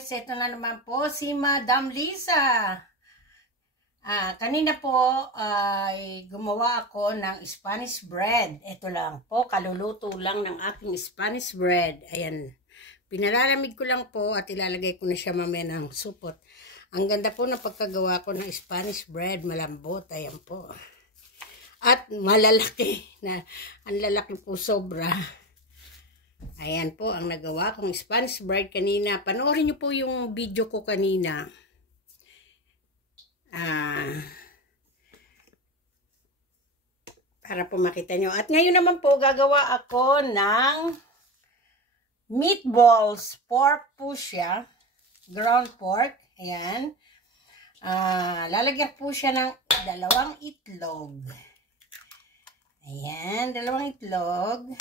guys, ito na naman po si Madam Lisa. Kanina po ay gumawa ako ng Spanish bread. Ito lang po, kaluluto lang ng aking Spanish bread. Ayan, pinalalamig ko lang po at ilalagay ko na siya mamaya ng supot. Ang ganda po ng pagkagawa ko ng Spanish bread, malambot. Ayan po. At malalaki na, ang lalaki po sobra. Ayan po ang nagawa kong Spanish bread kanina. Panoorin niyo po yung video ko kanina. Para po makita nyo. At ngayon naman po gagawa ako ng meatballs. Pork po siya. Ground pork. Ayan. Lalagyan po siya ng 2 itlog. Ayan. 2 itlog.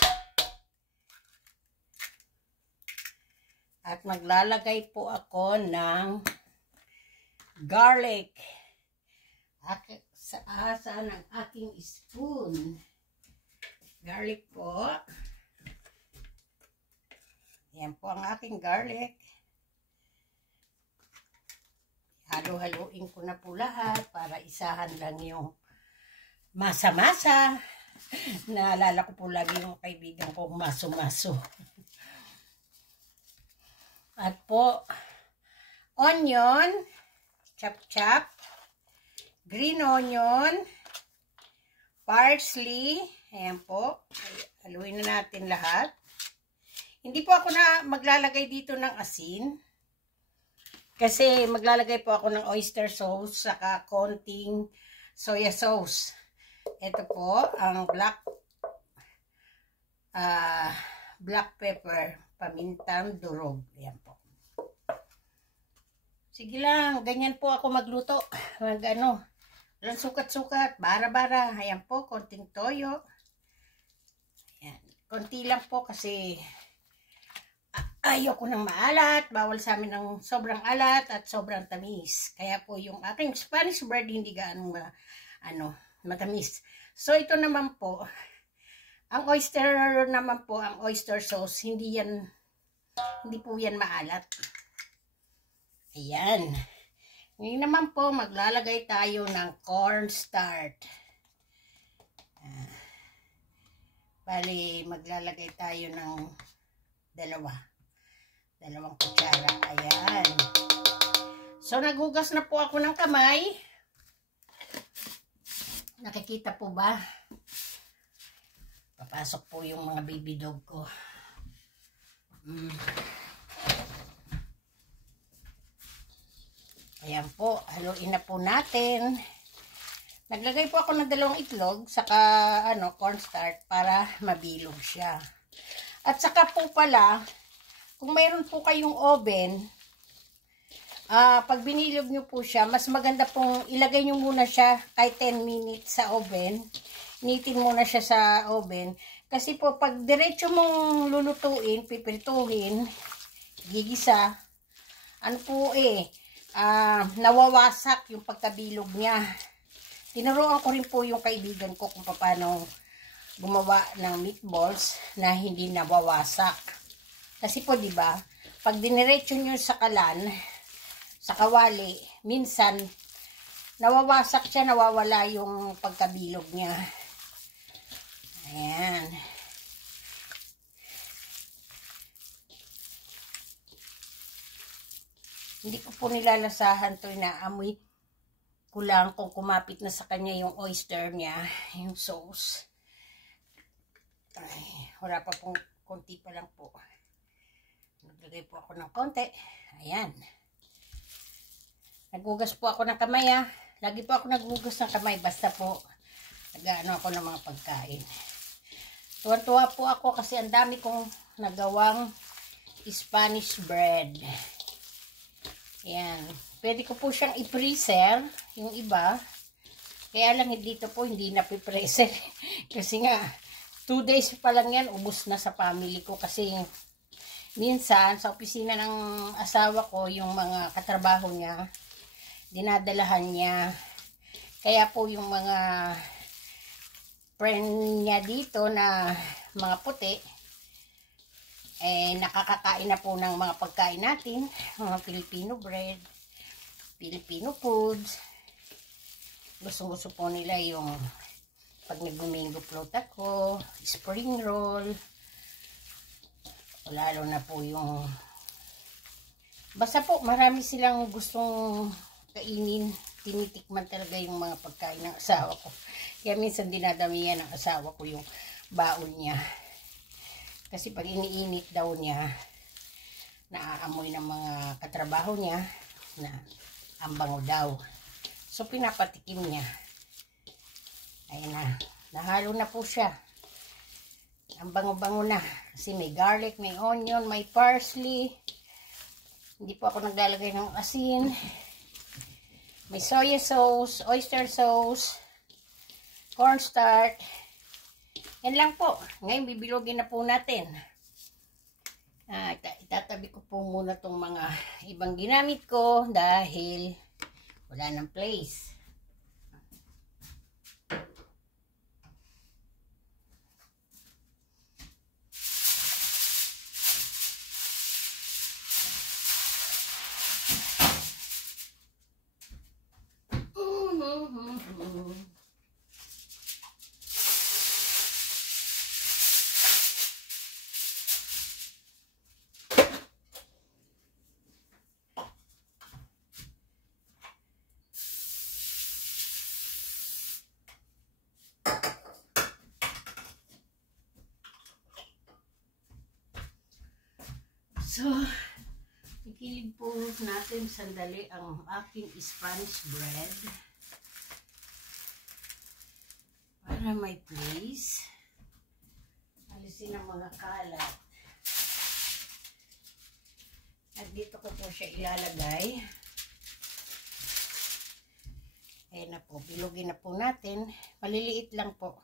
At maglalagay po ako ng garlic. Sa asa ng aking spoon. Garlic po. Yan po ang aking garlic. Halo-haluin ko na po lahat para isahan lang yung masa-masa. Naalala ko po lagi yung kaibigan kong maso-maso. At po, onion, chop-chop, green onion, parsley, ayan po, haluin na natin lahat. Hindi po ako na maglalagay dito ng asin, kasi maglalagay po ako ng oyster sauce, saka konting soya sauce. Ito po, ang black pepper, pamintang durog. Ayan po. Sige lang, ganyan po ako magluto. Walang sukat-sukat, bara-bara. Ayan po, konting toyo. Ayan. Konti lang po kasi ayoko ng maalat. Bawal sa amin ng sobrang alat at sobrang tamis. Kaya po yung aking Spanish bread hindi gaano matamis. So ito naman po, ang oyster naman po, ang oyster sauce, hindi po yan maalat. Ayan. Ngayon naman po, maglalagay tayo ng cornstarch. Bali, maglalagay tayo ng 2 kutsara. Ayan. So, naghugas na po ako ng kamay. Nakikita po ba? Papasok po yung mga baby dog ko. Ayan po, haluin na po natin. Naglagay po ako ng 2 itlog, saka cornstarch para mabilog siya. At saka po pala, kung mayroon po kayong oven, pag binilog nyo po siya, mas maganda pong ilagay nyo muna siya kahit 10 minutes sa oven. Initin muna siya sa oven. Kasi po, pag diretso mong lulutuin, pipirituhin, gigisa, nawawasak yung pagkabilog niya. Tinuruan ko rin po yung kaibigan ko kung paano gumawa ng meatballs na hindi nawawasak. Kasi po, di ba, pag diniretso nyo sa kalan, sa kawali, minsan, nawawasak siya, nawawala yung pagkabilog niya. Ayan. Hindi ko po nilalasahan to, inaamoy ko lang kung kumapit na sa kanya yung oyster niya, yung sauce. Ay, wala pa pong konti pa lang po. Naglagay po ako ng konti. Ayan. Naghugas po ako ng kamay, Lagi po ako naghugas ng kamay, basta po nag-ano ako ng mga pagkain. Tuwan-tuwa po ako kasi ang dami kong nagawang Spanish bread. Ayan. Pwede ko po siyang i-freezer, yung iba. Kaya lang dito po hindi na pi-freezer. Kasi nga, 2 days pa lang yan, ubos na sa family ko. Kasi minsan, sa opisina ng asawa ko, yung mga katrabaho niya, dinadalahan niya. Kaya po yung mga friend niya dito na mga puti, nakakakain na po ng mga pagkain natin, mga Filipino bread, Filipino foods. Gusto po nila yung pag nag-mango float ako, spring roll, lalo na po yung basta po marami silang gustong kainin. Tinitikman talaga yung mga pagkain ng asawa ko. Kaya minsan dinadamihan ng asawa ko yung baon niya. Kasi pag iniinit daw niya, naaamoy ng mga katrabaho niya na ang bango daw. So pinapatikim niya. Ayan na. Nahalo na po siya. Ang bango-bango na. Kasi may garlic, may onion, may parsley. Hindi po ako naglalagay ng asin. May soya sauce, oyster sauce, cornstarch. Yan lang po. Ngayon bibilogin na po natin. Itatabi ko po muna itong mga ibang ginamit ko dahil wala nang place. So, ikilid po natin sandali ang aking Spanish bread para may place. Alisin ang mga kalat. At dito ko po siya ilalagay. Ayan na po, bilugin na po natin. Maliliit lang po.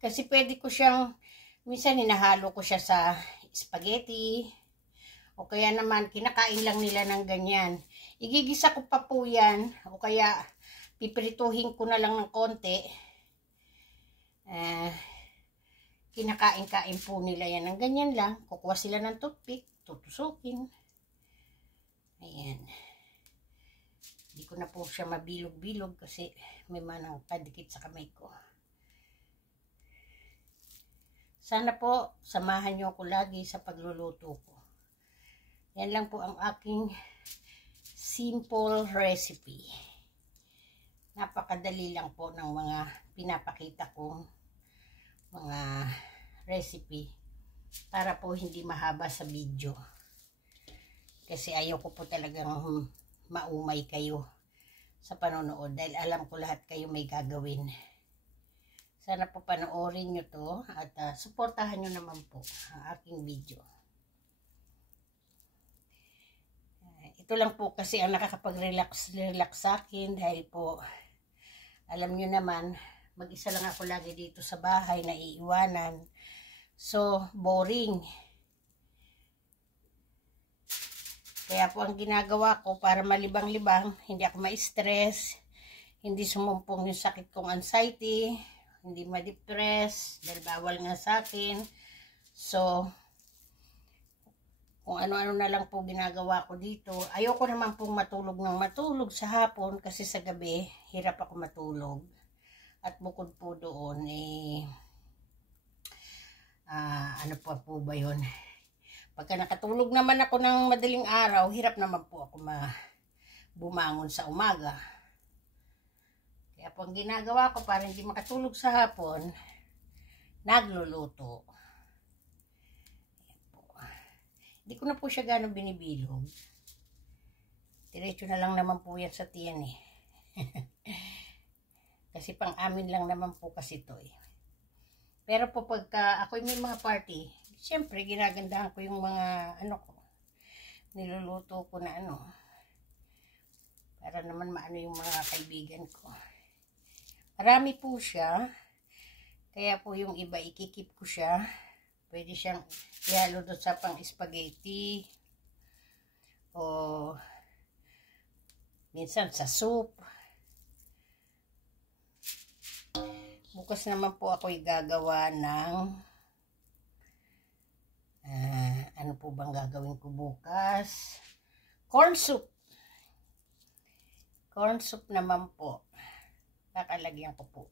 Kasi pwede ko siyang, minsan hinahalo ko siya sa spaghetti. O kaya naman, kinakain lang nila ng ganyan. Igigisa ko pa po yan. O kaya, pipirituhin ko na lang ng konti. Kinakain-kain po nila yan ng ganyan lang. Kukuha sila ng toothpick. Tutusukin. Ayan. Hindi ko na po siya mabilog-bilog kasi may manang padikit sa kamay ko. Sana po, samahan nyo ako lagi sa pagluluto ko. Yan lang po ang aking simple recipe. Napakadali lang po ng mga pinapakita kong mga recipe para po hindi mahaba sa video. Kasi ayaw ko po talagang maumay kayo sa panonood dahil alam ko lahat kayo may gagawin. Sana po panoorin nyo to at suportahan nyo naman po ang aking video. Ito lang po kasi ang nakakapag-relax sa akin dahil po alam nyo naman mag-isa lang ako lagi dito sa bahay na iiwanan. So boring. Kaya po ang ginagawa ko para malibang-libang, hindi ako ma-stress, hindi sumumpong yung sakit kong anxiety, hindi ma-depress dahil bawal nga sa akin. So kung ano-ano na lang po ginagawa ko dito. Ayoko naman pong matulog ng matulog sa hapon kasi sa gabi, hirap ako matulog. At bukod po doon, ano po ba yun? Pagka nakatulog naman ako ng madaling araw, hirap naman po ako bumangon sa umaga. Kaya po ang ginagawa ko para hindi makatulog sa hapon, nagluluto. Hindi ko na po siya gano'ng binibilog. Diretso na lang naman po yan sa tiyan eh. Kasi pang amin lang naman po kasi ito eh. Pero po pagka ako may mga party, siyempre ginagandahan ko yung mga niluluto ko na para naman maano yung mga kaibigan ko. Marami po siya. Kaya po yung iba ikikip ko siya. Pwede siyang ihalo doon sa pang spaghetti o minsan sa soup. Bukas naman po ako gagawa ng Ano po bang gagawin ko bukas? Corn soup. Corn soup naman po. Kakalagyan ko po.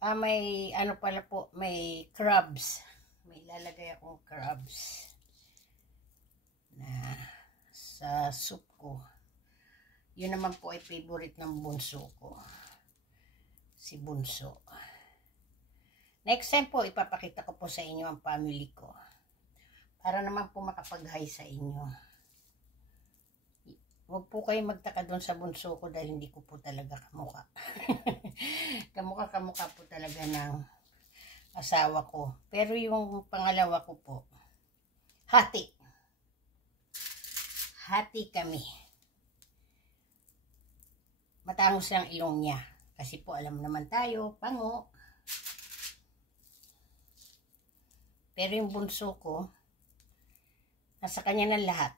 May ano pala po, may crabs. May ilalagay akong crabs na sa soup ko. Yun naman po ay favorite ng bunso ko. Si Bunso. Next time po, ipapakita ko po sa inyo ang family ko. Para naman po makapag-hi sa inyo. Huwag po kayo magtaka doon sa bunso ko dahil hindi ko po talaga kamukha. Kamukha po talaga ng asawa ko. Pero yung pangalawa ko po, hati. Hati kami. Matangos lang ilong niya. Kasi po alam naman tayo, pango. Pero yung bunso ko, nasa kanya ng lahat.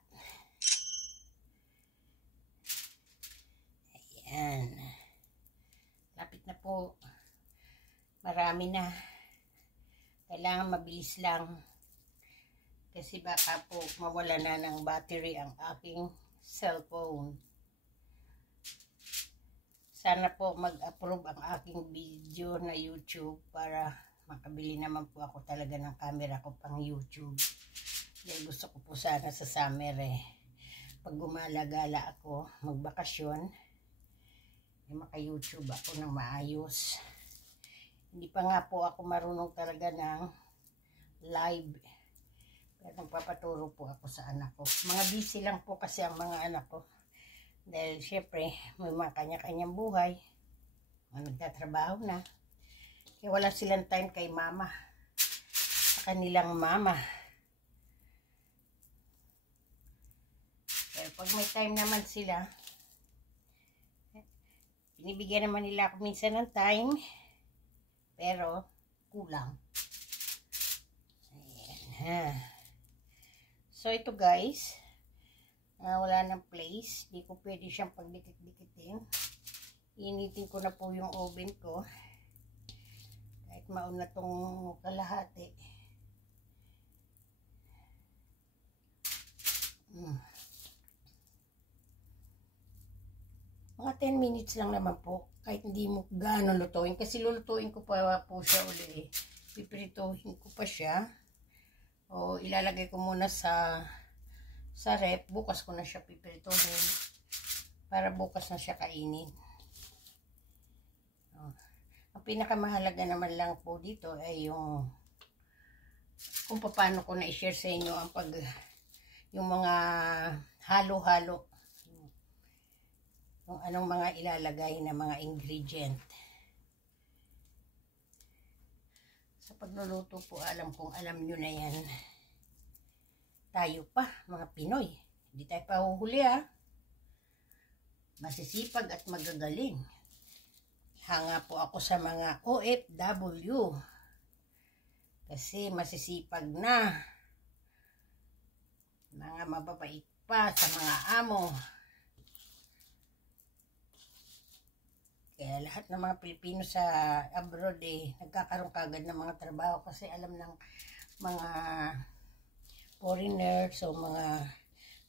Ayan. Lapit na po. Marami na. Kailangan mabilis lang. Kasi baka po mawala na ng battery ang aking cellphone. Sana po mag-approve ang aking video na YouTube para makabili naman po ako talaga ng camera ko pang YouTube. Dahil gusto ko po sana sa summer pag gumala-gala ako, magbakasyon, maka-YouTube ako ng maayos. Hindi pa nga po ako marunong talaga ng live. Pero nagpapaturo po ako sa anak ko. Mga busy lang po kasi ang mga anak ko. Dahil syempre, may mga kanya-kanyang buhay. Mga nagtatrabaho na. Kaya wala silang time kay mama. Sa kanilang mama. Pero pag may time naman sila, binibigyan naman nila ako minsan ng time, pero kulang. Ayan. So ito guys, wala ng place. Di ko pwede siyang pagdikit-dikitin. Initin ko na po yung oven ko. Kahit mauna tong kalahati. Mga 10 minutes lang naman po. Kahit hindi mo gano'n lutuin. Kasi lulutuin ko pa po siya uli. Pipirituhin ko pa siya. O ilalagay ko muna sa rep. Bukas ko na siya pipirituhin. Para bukas na siya kainin. Ang pinakamahalaga naman lang po dito ay yung kung paano ko na i-share sa inyo ang yung mga halo-halo. Kung anong mga ilalagay na mga ingredient. Sa pagluluto po, alam nyo na yan. Tayo pa, mga Pinoy. Hindi tayo pahuhuli Masisipag at magagaling. Hanga po ako sa mga OFW. Kasi masisipag na. Mga mababait pa sa mga amo. Kaya lahat ng mga Pilipino sa abroad nagkakaroon kagad ng mga trabaho kasi alam ng mga foreigners o mga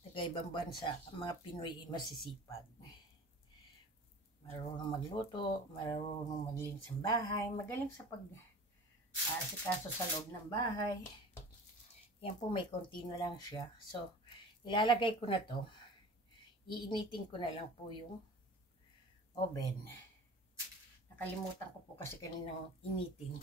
taga-ibang bansa, ang mga Pinoy masisipag. Marunong magluto, marunong maglinis ng bahay, magaling sa pag-asikaso sa loob ng bahay. Yan po, may konti na lang siya. So, ilalagay ko na to. Iinitin ko na lang po yung oven. Nakalimutan ko po kasi kaninang initin.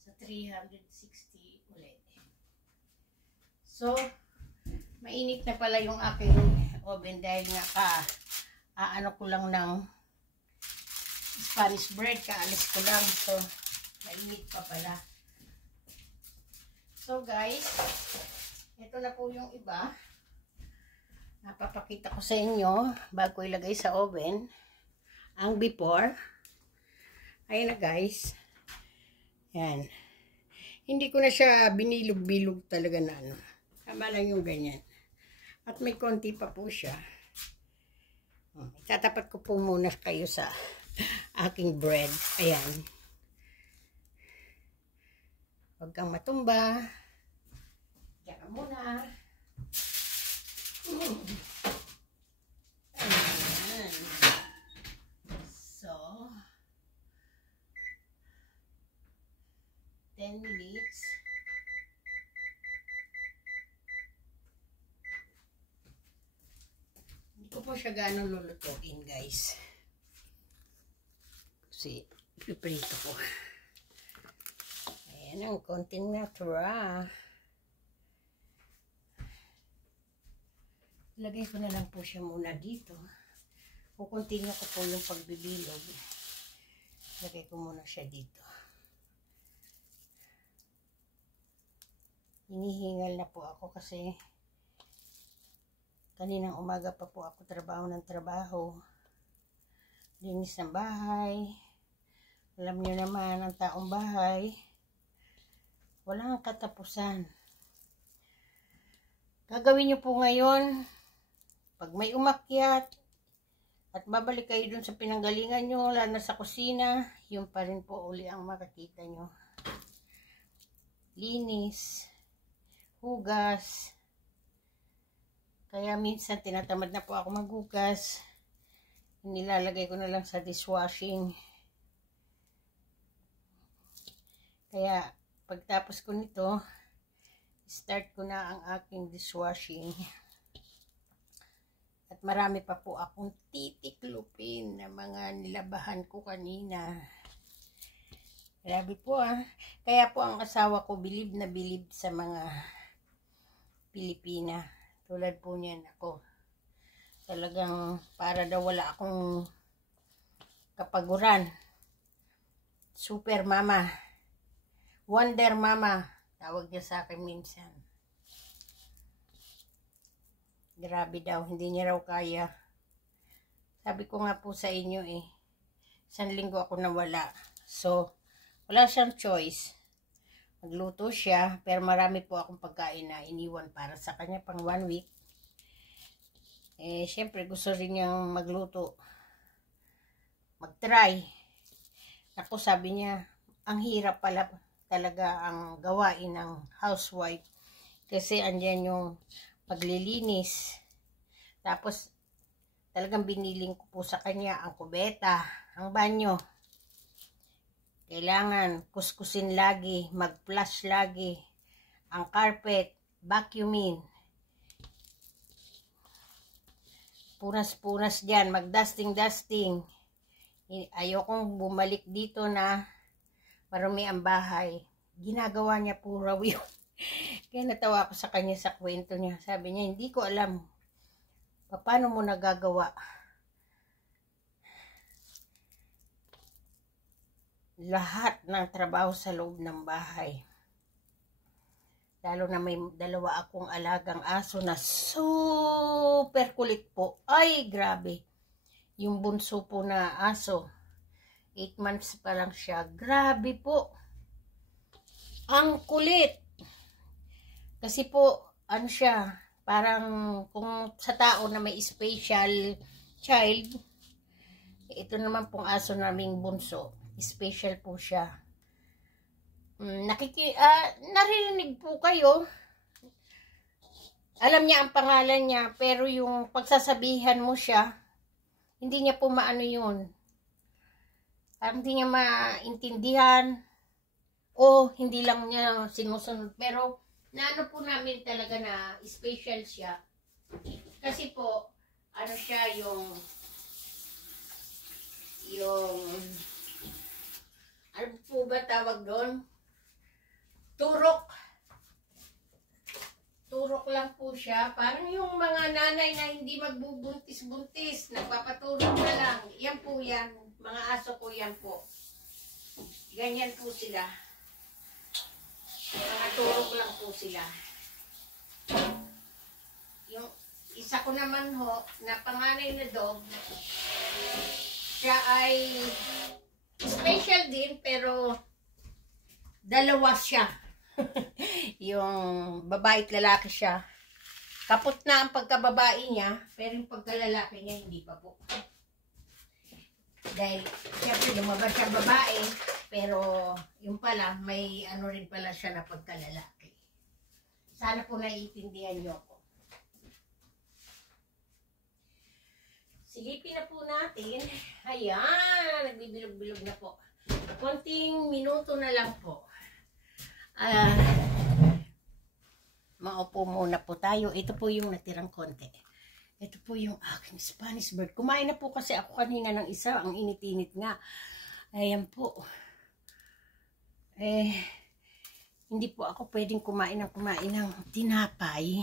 Sa 360 ulit. So, mainit na pala yung aking oven dahil nga ano ko lang ng Spanish bread, kaalis ko lang. So, mainit pa pala. So guys, ito na po yung iba. Napapakita ko sa inyo bago ilagay sa oven ang before. Ayan na guys. Yan. Hindi ko na siya binilog-bilog talaga na ano. Tama lang yung ganyan. At may konti pa po siya. Itatapat ko po muna kayo sa aking bread. Ayan. Huwag kang matumba. Diyan ka muna. Ayan. So, 10 minutes. Hindi ko po siya gano'ng lulutuin, guys. Kasi, piprito ko. Ayan ang konting natira. Lagay ko na lang po siya muna dito. Kukontinue ko po yung pagbibilog. Lagay ko muna siya dito. Hinihingal na po ako kasi kaninang umaga pa po ako trabaho ng trabaho. Linis ng bahay. Alam niyo naman ang taong bahay. Walang katapusan. Gagawin niyo po ngayon, pag may umakyat at babalik kayo dun sa pinanggalingan nyo, lalo na sa kusina, yun pa rin po uli ang makikita nyo. Linis, hugas. Kaya minsan tinatamad na po ako maghugas. Nilalagay ko na lang sa dishwashing. Kaya pagtapos ko nito, start ko na ang aking dishwashing. At marami pa po akong titiklupin na mga nilabahan ko kanina. Grabe po Kaya po ang asawa ko bilib na bilib sa mga Pilipina. Tulad po niyan ako. Talagang para daw wala akong kapaguran. Super mama. Wonder mama. Tawag niya sa akin minsan. Grabe daw. Hindi niya raw kaya. Sabi ko nga po sa inyo 1 linggo ako nawala. So, wala siyang choice. Magluto siya, pero marami po akong pagkain na iniwan para sa kanya pang 1 week. Syempre gusto rin niyang magluto. Mag-try. Ako sabi niya, ang hirap pala talaga ang gawain ng housewife. Kasi andyan yung paglilinis. Tapos, talagang biniling ko po sa kanya ang kubeta, ang banyo. Kailangan kuskusin lagi, mag-flush lagi, ang carpet, vacuumin. Punas-punas dyan, mag-dusting-dusting. Ayokong bumalik dito na marumi ang bahay. Ginagawa niya po raw yun. Kaya natawa ako sa kanya sa kwento niya. Sabi niya, hindi ko alam paano mo nagagawa. Lahat ng trabaho sa loob ng bahay. Lalo na may 2 akong alagang aso na super kulit po. Ay, grabe. Yung bunso po na aso, 8 months pa lang siya. Grabe po. Ang kulit. Kasi po, ano siya, parang kung sa tao na may special child, ito naman pong aso naming bunso. Special po siya. Naririnig po kayo. Alam niya ang pangalan niya, pero yung pagsasabihan mo siya, hindi niya po maano yun. Hindi niya maintindihan o hindi lang niya sinusunod. Pero naano po namin talaga na special siya. Kasi po, ano siya yung ano po ba tawag doon? Turok. Turok lang po siya. Parang yung mga nanay na hindi magbubuntis-buntis, nagpapaturok na lang. Yan po yan. Mga aso ko yan po. Ganyan po sila. Mga turok lang po sila. Yung isa ko naman ho, na panganay na dog, siya ay Special din, pero dalawa siya. Yung babae at lalaki siya. Kaput na ang pagkababae niya, pero yung pagkalalaki niya hindi pa po. Dahil, syempre, lumabas siya babae, pero yung pala, may ano rin pala siya na pagkalalaki. Sana po naiintindihan niyo ako. Silipin na po natin. Ayan, nagbibilog-bilog na po. Konting minuto na lang po. Maupo muna po tayo. Ito po yung natirang konti. Ito po yung aking Spanish bird. Kumain na po kasi ako kanina ng isa. Ang init-init nga. Ayan po. Hindi po ako pwedeng kumain ng tinapay.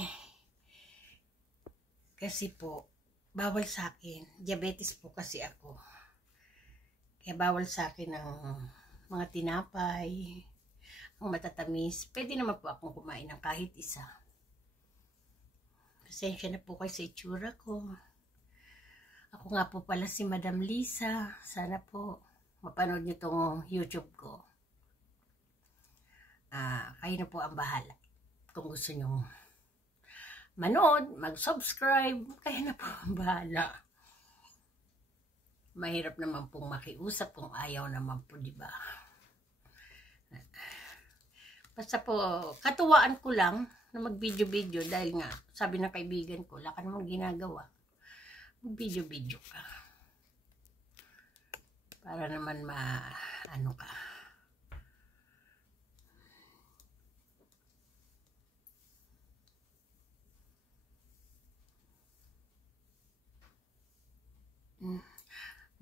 Kasi po, bawal sa akin. Diabetes po kasi ako. Kaya bawal sa akin ng mga tinapay, ang matatamis. Pwede naman po akong kumain ng kahit isa. Pasensya na po kayo sa itsura ko. Ako nga po pala si Madam Lisa. Sana po mapanood nyo tong YouTube ko. Kayo na po ang bahala. Kung gusto nyo manood, mag-subscribe, kayo na po ang bahala. Mahirap naman pong makiusap kung ayaw naman po, di ba? Basta po, katuwaan ko lang na mag-video-video dahil nga, sabi ng kaibigan ko, wala ka namang ginagawa. Mag-video-video ka. Para naman ano ka.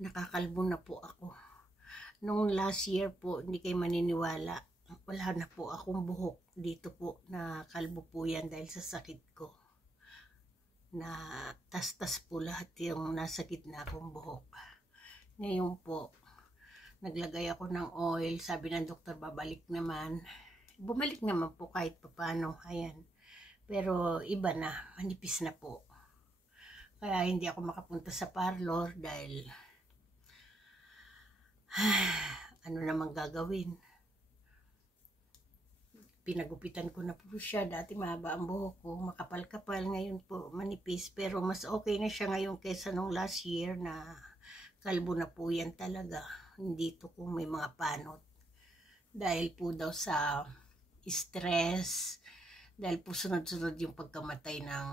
Nakakalbo na po ako. Nung last year po, hindi kayo maniniwala. Wala na po akong buhok. Dito po, na kalbo po yan dahil sa sakit ko. Na tas-tas po lahat yung nasa gitna akong buhok. Ngayon po, naglagay ako ng oil. Sabi ng doktor, babalik naman. Bumalik naman po kahit papano. Ayan. Pero iba na, manipis na po. Kaya hindi ako makapunta sa parlor dahil ano namang gagawin. Pinagupitan ko na po siya. Dati mahaba ang buhok ko, makapal-kapal. Ngayon po manipis. Pero mas okay na siya ngayon kaysa nung last year na kalbo na po yan talaga. Hindi to kung may mga panot. Dahil po daw sa stress. Dahil po sunod-sunod yung pagkamatay ng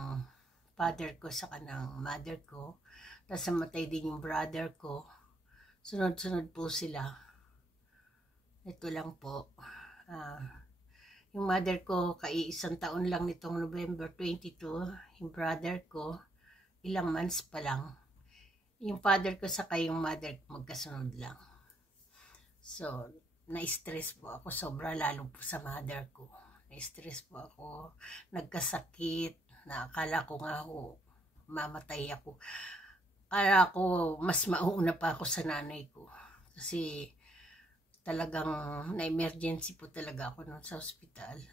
father ko sa kanang mother ko. Tapos namatay din yung brother ko. Sunod-sunod po sila. Ito lang po. Yung mother ko, isang taon lang nitong November 22. Yung brother ko, ilang months pa lang. Yung father ko saka yung mother ko, magkasunod lang. So, na-stress po ako. Sobra lalo po sa mother ko. Na-stress po ako. Nagkasakit. Na akala ko nga mamatay ako. Akala ko mas mauuna pa ako sa nanay ko. Kasi talagang na-emergency po talaga ako noon sa ospital.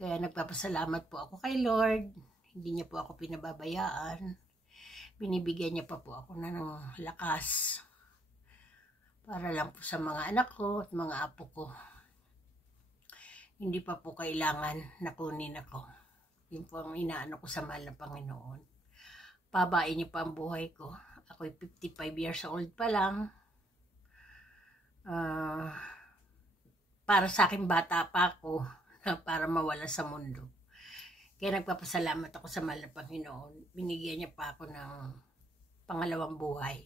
Kaya nagpapasalamat po ako kay Lord. Hindi niya po ako pinababayaan. Binibigyan niya pa po ako na ng lakas. Para lang po sa mga anak ko at mga apo ko. Hindi pa po kailangan na kunin ako. Yun po ang inaano ko sa mahal na Panginoon. Pabain niyo pa ang buhay ko. Ako'y 55 years old pa lang. Para sa akin bata pa ako para mawala sa mundo. Kaya nagpapasalamat ako sa mahal na Panginoon. Binigyan niya pa ako ng pangalawang buhay.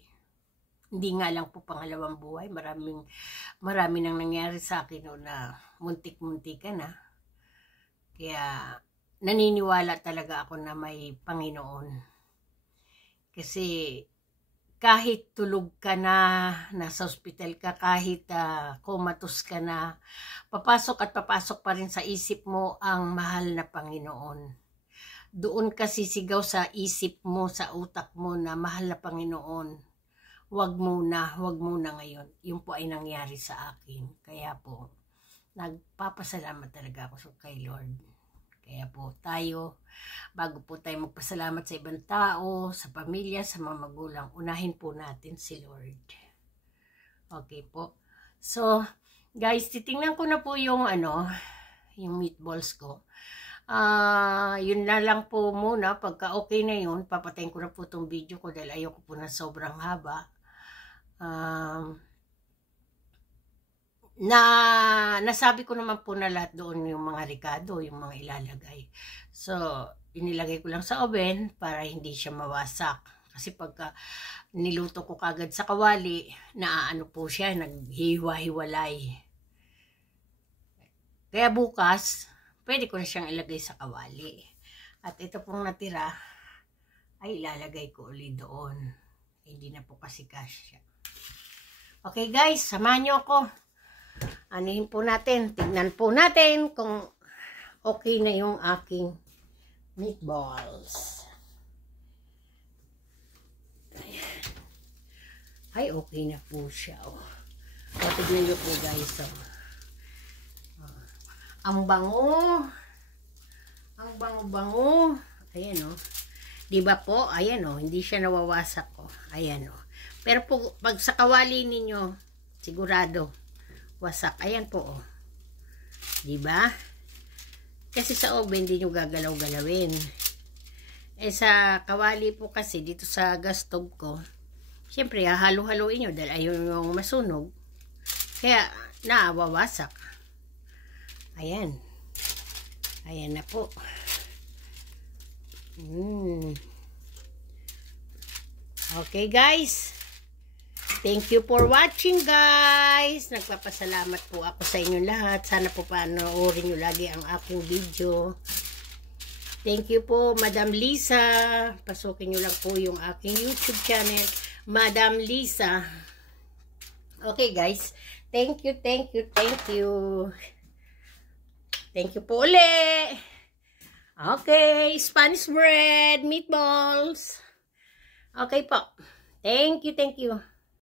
Hindi nga lang po pangalawang buhay. Marami nang nangyari sa akin na muntik-muntik na. Kaya naniniwala talaga ako na may Panginoon. Kasi kahit tulog ka na, nasa ospital ka, kahit comatose ka na, papasok at papasok pa rin sa isip mo ang mahal na Panginoon. Doon ka sisigaw sa isip mo, sa utak mo na mahal na Panginoon. Wag muna ngayon. Yun po ay nangyari sa akin. Kaya po, nagpapasalamat talaga ako kay Lord. Kaya po tayo, bago po tayo magpasalamat sa ibang tao, sa pamilya, sa mga magulang, unahin po natin si Lord. Okay po. So, guys, titingnan ko na po yung yung meatballs ko. Yun na lang po muna. Pagka okay na yun, papatayin ko na po itong video ko dahil ayoko po na sobrang haba. Nasabi ko naman po na lahat doon yung mga ricado, yung mga ilalagay. So, inilagay ko lang sa oven para hindi siya mawasak. Kasi pagka niluto ko kagad sa kawali, naaano po siya, naghiwa-hiwalay. Kaya bukas, pwede ko na siyang ilagay sa kawali. At ito pong natira, ay ilalagay ko ulit doon. Hindi na po kasi kasya. Okay guys, samahan niyo ako. Anuhin po natin, tignan po natin kung okay na yung aking meatballs. Ay, okay na po siya. O, tignan nyo po guys. Ang bango. Ang bango-bango. Ayan o. Diba po? Ayan o. Hindi siya nawawasak o. Ayan o. Pero po, pag sa kawali ninyo, sigurado, wasak. Ayan po o. Diba? Kasi sa oven, hindi nyo gagalaw-galawin. Eh sa kawali po kasi, dito sa gas stove ko, siyempre, halo-haloin nyo dahil ayaw yung masunog. Kaya, nawawasak. Ayan. Ayan na po. Okay, guys. Thank you for watching, guys. Nagpapasalamat po ako sa inyong lahat. Sana po panoorin nyo lagi ang aking video. Thank you po, Madam Lisa. Pasukin nyo lang po yung aking YouTube channel. Madam Lisa. Okay guys. Thank you, thank you, thank you. Thank you po ulit. Okay. Spanish bread, meatballs. Okay po. Thank you, thank you.